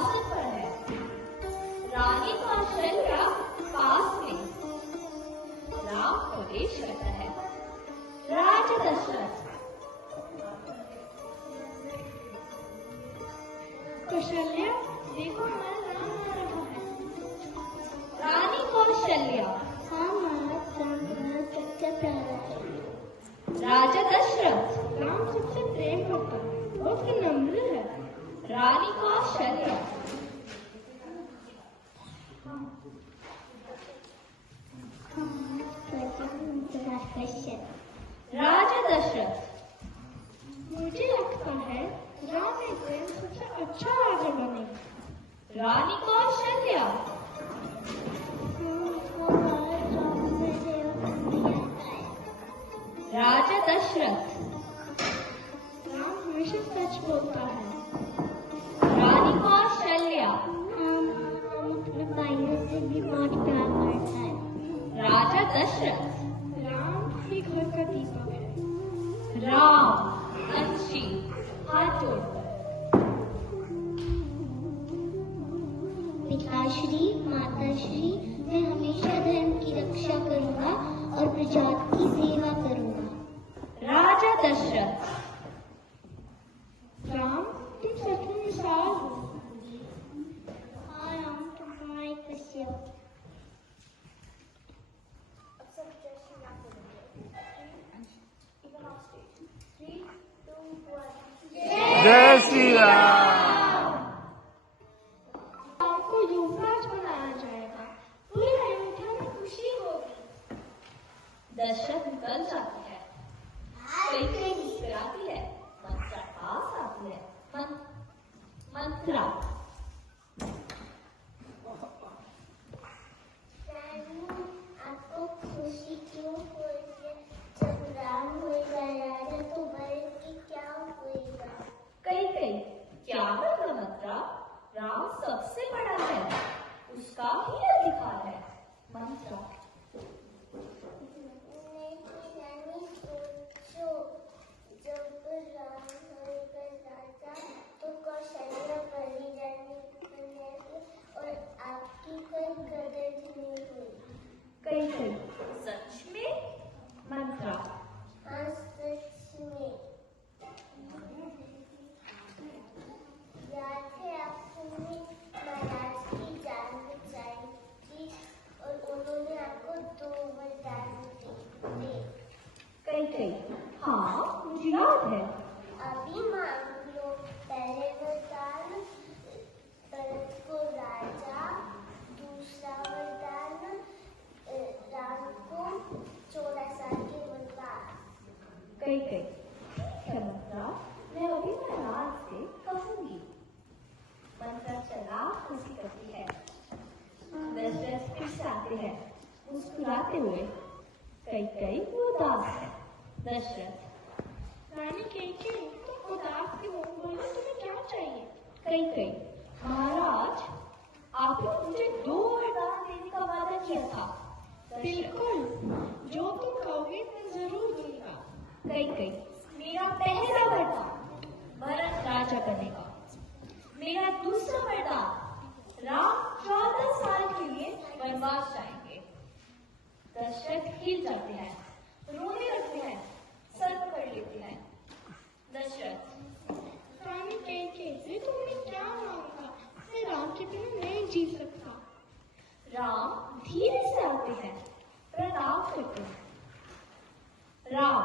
सिंहासन पर है। रानी कौशल्या पास में। राम प्रवेश करता है। राजा दशरथ। कौशल्या, देखो हमारा राम आ रहा है। रानी कौशल्या। हाँ महाराज, राम हमारा सबसे प्यारा है। राजा दशरथ। राम सबसे प्रेम करता है, बहुत ही नम्र है। रानी कौशल्या। राजा दशरथ। मुझे लगता है राम एक दिन सबसे अच्छा राजा बनेगा। रानी कौशल्या। राजा दशरथ। राम हमेशा सच बोलता है। रानी कौशल्या। राम अपने भाइयों से भी बहुत प्यार करता है। राजा दशरथ। राम ही घर का दीपक है। राम अंशी हाथ जोड़कर। पिताश्री, माताश्री, मैं हमेशा धर्म की रक्षा करूंगा और प्रजा की सेवा करूंगा। राजा दशरथ। राम, तुम सच में मिसाल हो। हाँ राम, तुम्हारा एक कश्यप। जय श्री राम। राम को युवराज बनाया जाएगा, पूरी अयोध्या में खुशी होगी। दशरथ निकल जाती है। कई मुस्कुराती है। मंत्रा पास आती है। मंत्रा। आपको खुशी क्यों हो रही है? जब राम होगा राजा तो भरत की क्या होगा? कई क्या मतलब मंत्रा? राम सबसे बड़ा है, उसका ही अधिकार है। मंत्रा। सोचो, जब राम होगा राजा तो कौशल्या बनी जाएगी और आपकी कोई कदर नहीं होगी। कई सच में? मंत्रा। हाँ सच में। याद है आपने महाराज की जान बचाई थी और उन्होंने आपको 2 वरदान दिए। कई हाँ मुझे याद है। अभी मांग लो। पहले वरदान भरत को राजा, दूसरा वरदान राम को 14 साल के वनवास। कई मंत्रा, मैं अभी महाराज से कहूंगी। मंत्रा चालाक हंसी करती है। दशरथ फिर से आते हैं मुस्कुराते हुए। कई उदास है। दशरथ। रानी कैके, तुम उदास क्यों हो? बोलो तुम्हें क्या चाहिए? कई महाराज, आपने मुझे 2 वरदान देने का वादा किया था। बिल्कुल, जो तुम कहोगे मैं जरूर दूंगा। कई मेरा पहला वरदान भरत राजा बनेगा। मेरा दूसरा वरदान राम 14 साल के लिए वनवास जाएंगे। दशरथ हिल जाते हैं, रोने लगते हैं, सर पकड़ लेते हैं। दशरथ। रानी कैके, ये तुमने क्या मांगा? मैं राम के बिना नहीं जी सकता। राम धीरे से आते हैं, प्रणाम करते हैं। राम।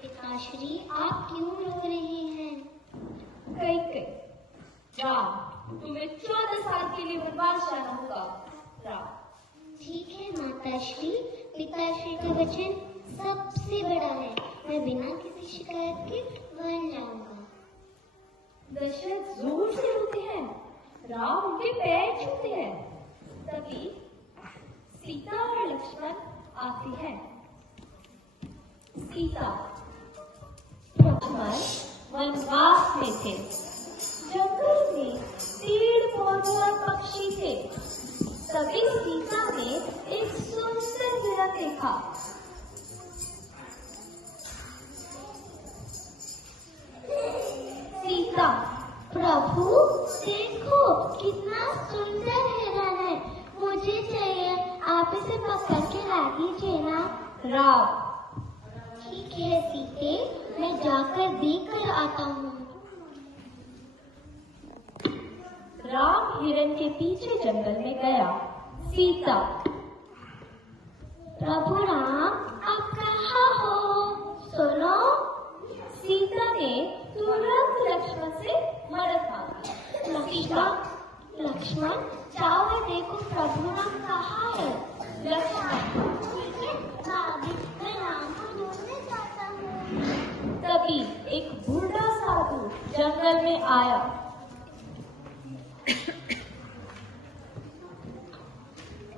पिताश्री, आप क्यों रो रहे हैं? कई राम, तुम्हें 14 साल के लिए वनवास जाना होगा। राम। ठीक है माताश्री, पिताश्री का वचन सबसे बड़ा है। मैं बिना किसी शिकायत के वन जाऊंगा। दशरथ जोर से रोते हैं। राम उनके पैर छूते हैं। तभी सीता और लक्ष्मण आते हैं। सीता। लक्ष्मण वनवास में थे। जंगल में पेड़ पौधे और पक्षी थे। तभी सीता ने एक सुंदर हिरन देखा। सीता। प्रभु, राम। ठीक है सीते, मैं जाकर देख कर आता हूँ। राम हिरण के पीछे जंगल में गया। सीता, प्रभु राम, आप कहाँ हो? सुनो। सीता ने तुरंत लक्ष्मण से मदद मांगी। लक्ष्मण, जाओ और देखो प्रभु राम कहाँ है। लक्ष्मण, मैं राम को ढूंढने जाता हूँ। तभी एक बूढ़ा साधु जंगल में आया।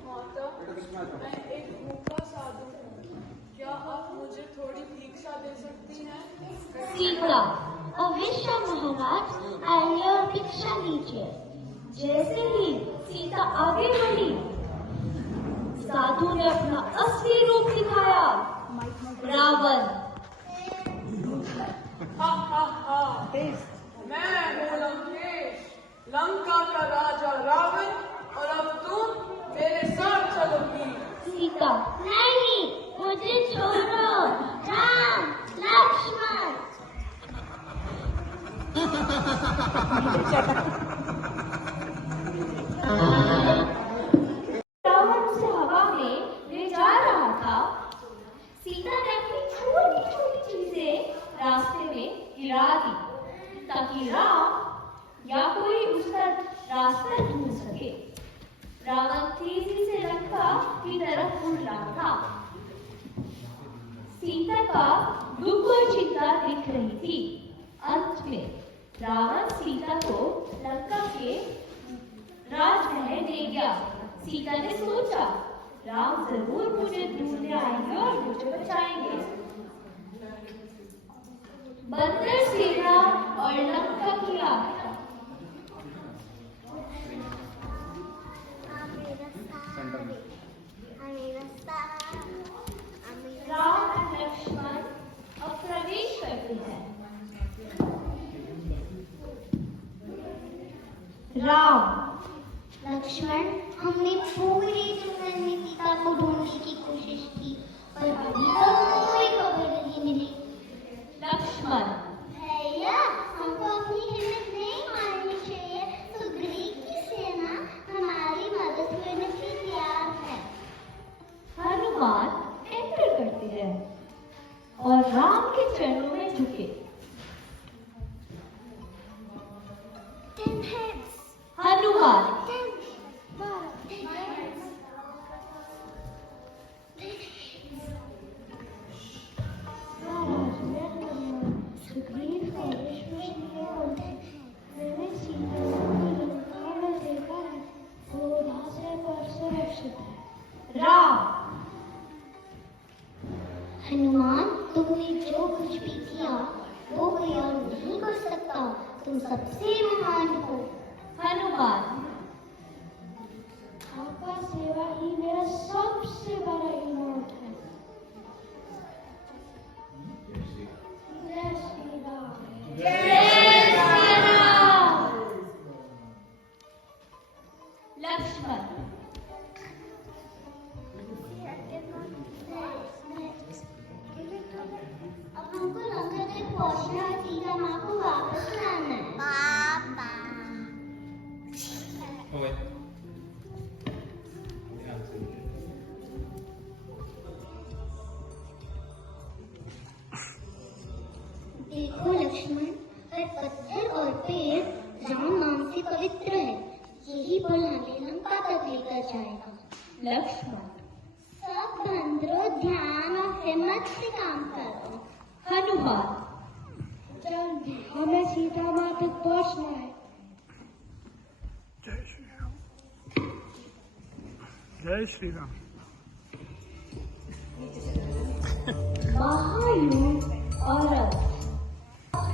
माता, मैं एक भूखा साधु हूँ। क्या आप मुझे थोड़ी भिक्षा दे सकती हैं? सीता, अवश्य महाराज, आइए और भिक्षा लीजिए। जैसे ही सीता आगे बढ़ी, साधु ने अपना असली रूप दिखाया, रावण। हा हा हा, मैं हूँ लंकेश, लंका का राजा रावण, और अब तुम मेरे साथ चलोगी। सीता, नहीं, मुझे छोड़ो। राम, लक्ष्मण। रावण उसे हवा में ले जा रहा था। सीता ने अपनी छोटी छोटी चीजें रास्ते में गिरा दी, ताकि राम या कोई उसका रास्ता ढूंढ सके। रावण तेजी से लंका की तरफ उड़ रहा था। सीता का दुख और चिंता दिख रही थी। अंत में रावण सीता को लंका के राजमहल ले गया। सीता ने सोचा, राम जरूर मुझे ढूंढने आएंगे और मुझे बचाएंगे। बंदर सेना और लंका की आग। राम और लक्ष्मण अब प्रवेश करते हैं। राम, लक्ष्मण, हमने पूरे जंगल में सीता को ढूंढने की कोशिश की, पर अभी तक कोई खबर नहीं मिली। लक्ष्मण, भैया, हमको अपनी हिम्मत नहीं मारनी चाहिए। सुग्रीव की सेना हमारी मदद करने के लिए तैयार है। हनुमान एंटर करते हैं और राम के चरणों में झुके। हनुमान, सुग्रीव का विश्वसनीय होते, मैंने सीता को लंका में देखा है, वो उदास है पर सुरक्षित है। राम, हनुमान, तुमने जो कुछ भी किया वो कोई और नहीं कर सकता। तुम सबसे महान हो। हनुमान, आपका सेवा ही मेरा सबसे बड़ा इनाम है। जय श्री राम। जय श्री राम। लक्ष्मण, अब हमको लंका तक पहुंचना है, सीता माँ को वापस लाना है। देखो लक्ष्मण, हर पत्थर और पेड़ राम नाम से पवित्र है। यही बल हमें लंका तक लेकर जाएगा। लक्ष्मण, सब बंदरों, ध्यान और हिम्मत से काम करो। हनुमान, जल्दी, हमें सीता माँ तक पहुँचना है। जय श्री राम। जय श्री राम। महायुद्ध और अंत।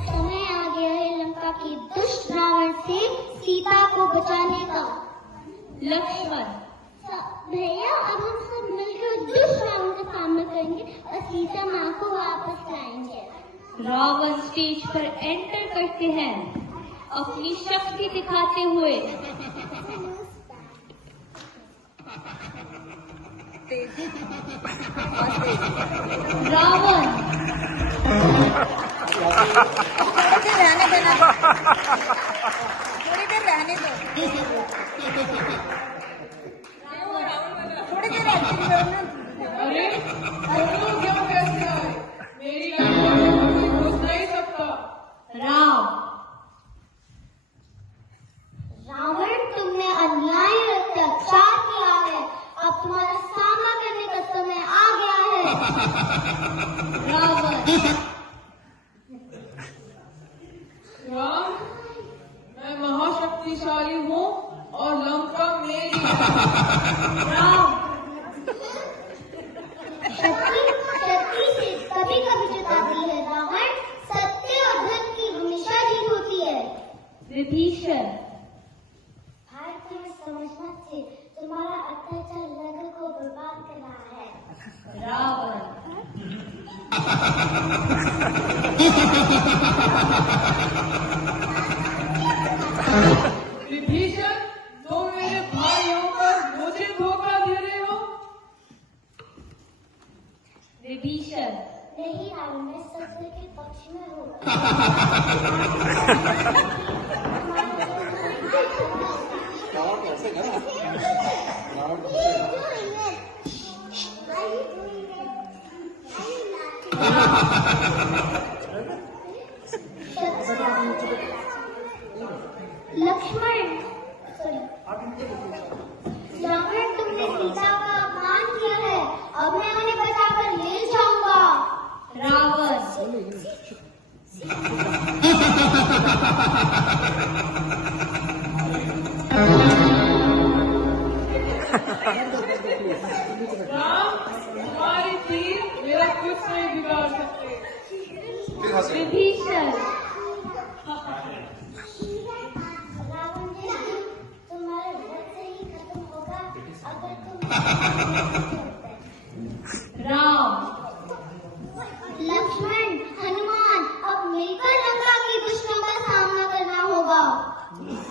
समय आ गया है लंका के दुष्ट रावण से सीता को बचाने का। लक्ष्मण, भैया, अब हम सब मिलकर दुष्ट रावण का सामना करेंगे और सीता माँ को वापस लाएंगे। रावण स्टेज पर एंटर करते हैं, अपनी शक्ति दिखाते हुए। रावण थोड़ी देर रहने दो। थोड़ी देर अरे तुम क्यों कैसे आए? मेरी आंखों में कोई घुस नहीं सकता। राम रावण, तुमने अन्याय और अत्याचार किया है। अब तुम्हारा सामना करने का समय आ गया है। रावण राम, मैं महाशक्तिशाली हूँ और लंका मेरी है। राम शक्ति से कभी कभी जिताती है रावण। सत्य और धन की हमेशा जीत होती है। विभीषण भाई, तुम्हें समझना चाहिए, तुम्हारा अत्याचार नगर को बर्बाद कर रहा है। रावण विभीषण, तुम मेरे भाइयों पर मुझे धोखा दे रहे हो। विभीषण नहीं रावण, मैं सत्य के पक्ष में हूँ। लक्ष्मण, रावण, तुमने सीता का अपमान किया है। अब मैं उन्हें बचाकर ले जाऊंगा। रावण राम, तुम्हारी तीर मेरा कुछ नहीं बिगाड़ सकते। विभीषण रावण जी, तुम्हारा व्रत से ही खत्म होगा अगर तुम राम लक्ष्मण, हनुमान, अब मिलकर लंका की दुष्टों का सामना करना होगा।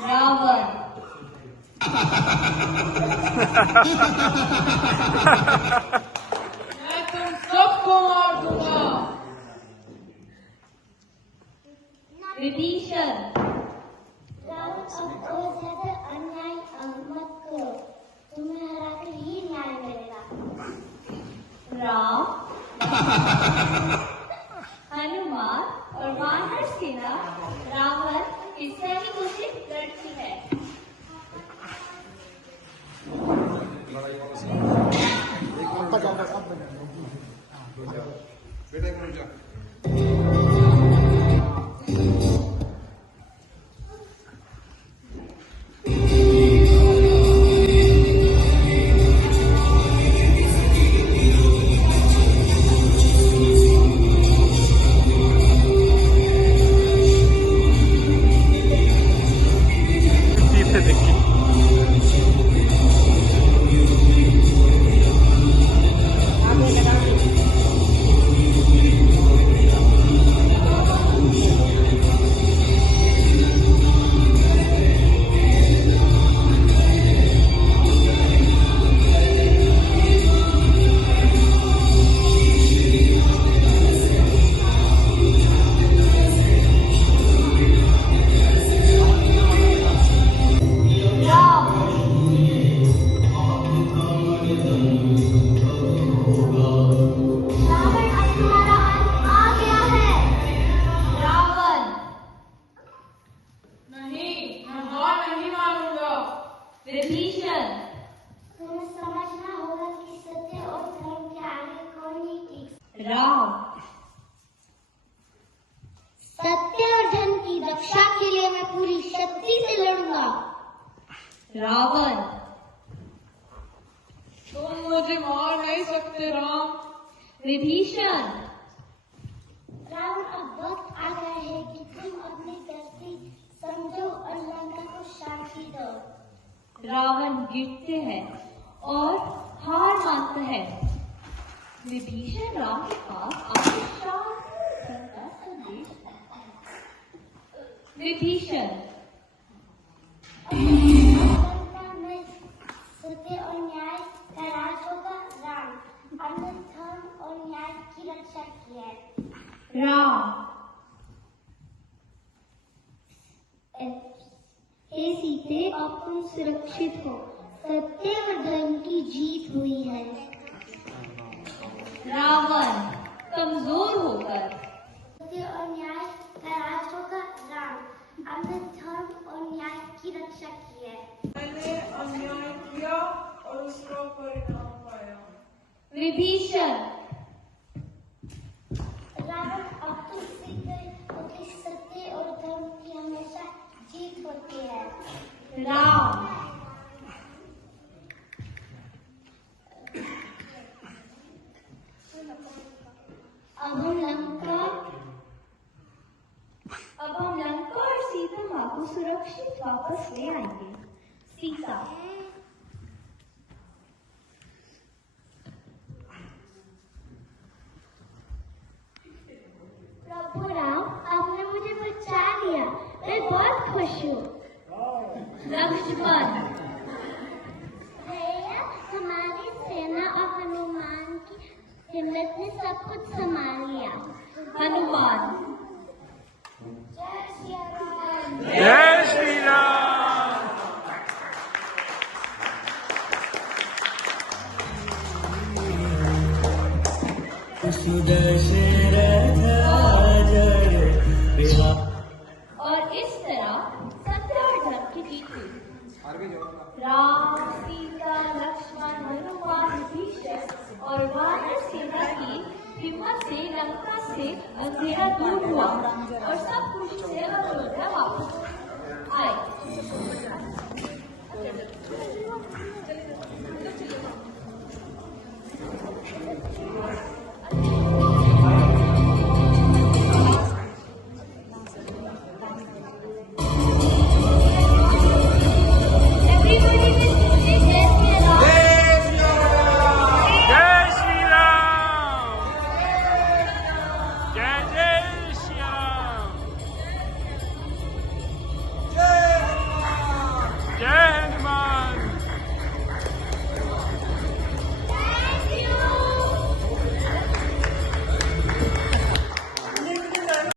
रावण मैं तुम सबको मार दूंगा। विभीषण रावण, अब और ज्यादा अन्याय मत करो। तुम्हें हराकर ही न्याय मिलेगा। राम हनुमान और वानर सेना रावण के सैनिकों से लड़ती है। विभीषण तुम्हें समझना होगा कि सत्य और धर्म के आगे कोई नहीं टिक। राम सत्य और धन की रक्षा के लिए मैं पूरी शक्ति से लड़ूंगा। रावण तुम मुझे मार नहीं सकते राम। विभीषण रावण, अब वक्त आ गया है कि तुम अपनी गलती समझो और लंका को शांति दो। रावण गिरते हैं और हार मानता है। विभीषण राम के पास आके शांति का संदेश देता है। विभीषण लंका में सत्य और न्याय का राज होगा। राम। हे सीते, अब तुम सुरक्षित हो, सत्य और धर्म की जीत हुई है। रावण कमजोर होकर। सत्य और न्याय का राज होगा राम, हमने धर्म और न्याय की रक्षा की है। मैंने अन्याय किया और उसका परिणाम पाया। विभीषण रावण, अब तुम सीख गए हो कि सत्य और धर्म की हमेशा जीत होती है। राम। अब हम लंका और सीता माँ को सुरक्षित वापस ले आएंगे। सीता। प्रभु राम, आपने मुझे बचा लिया, मैं बहुत खुश हूँ। लक्ष्मण। भैया, हमारी सेना और हनुमान की हिम्मत ने सब कुछ संभाल लिया। हनुमान। जय श्री राम। जय श्री राम। और इस तरह सत्य और धर्म की जीत हुई। राम, सीता, लक्ष्मण, हनुमान, विभीषण और वानर सेना की हिम्मत से लंका से अंधेरा दूर हुआ और सब खुशी से अयोध्या वापस आए।